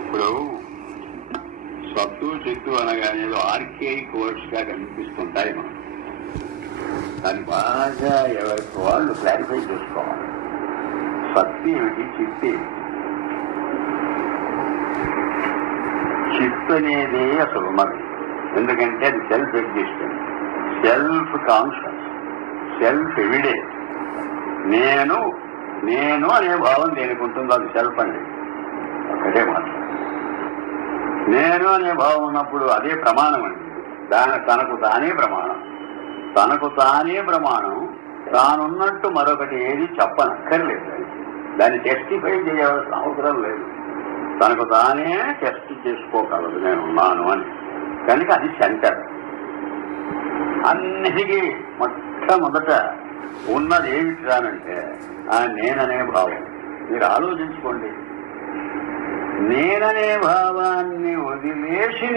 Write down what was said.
ఇప్పుడు సత్తు చిత్తు అనగానే ఆర్కేయిక్ వర్డ్స్ గా కనిపిస్తుంటాయి మనం. దాన్ని బాగా ఎవరికి వాళ్ళు క్లారిఫై చేసుకోవాలి. సత్తు ఏమిటి, చిత్తు ఏమిటి? చిత్తు అనేది అసలు ఉన్నది. ఎందుకంటే అది self existence, self conscious, self evidence. నేను నేను అనే భావం దేనికి ఉంటుందో అది సెల్ఫ్ అండి. ఒకటే మాట. నేను అనే భావం ఉన్నప్పుడు అదే ప్రమాణం అండి. తనకు తానే ప్రమాణం. తనకు తానే ప్రమాణం. తానున్నట్టు మరొకటి ఏది చెప్పనక్కర్లేదు. దాన్ని టెస్టిఫై చేయవలసిన అవసరం లేదు. తనకు తానే టెస్ట్ చేసుకోగలదు నేనున్నాను అని. కనుక అది సెంటర్. అన్నిటికీ మొట్టమొదట ఉన్నది ఏమిటి రానంటే ఆ నేననే భావం. మీరు ఆలోచించుకోండి. నేననే భావాన్ని వదిలేసి